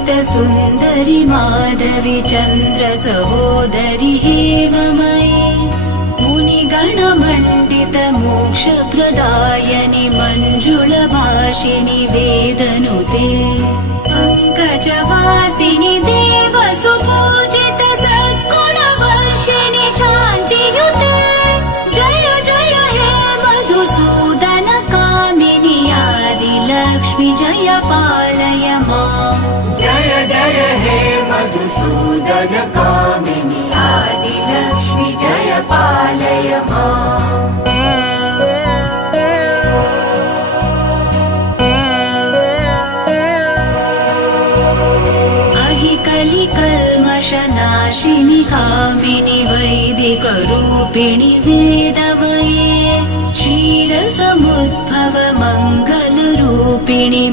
सुन्दरि माधवी चन्द्र सहोदरि हेममयी मुनिगणमण्डित मोक्षप्रदायनि मञ्जुलभाषिणि वेदनुते पङ्कजवासिनि देवसुपूजित सद्गुणवर्षिणि शान्तियुते जय जय हे मधुसूदन कामिनि आदिलक्ष्मि जय पालय माम् जय जय हे मधुसूदन कामिनि आदिलक्ष्मि जय पालय माम् कलिकल्मषनाशिनि कामिनि वैदिकरूपिणि वेदमये क्षीरसमुद्भव मङ्गलरूपिणि